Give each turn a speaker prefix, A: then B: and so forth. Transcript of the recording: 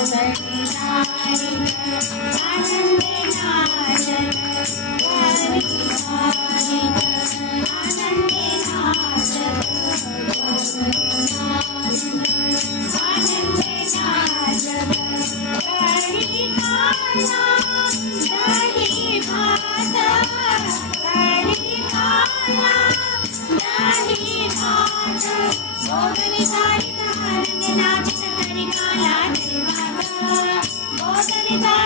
A: Organizar, organizar, organizar, organizar, Thank you.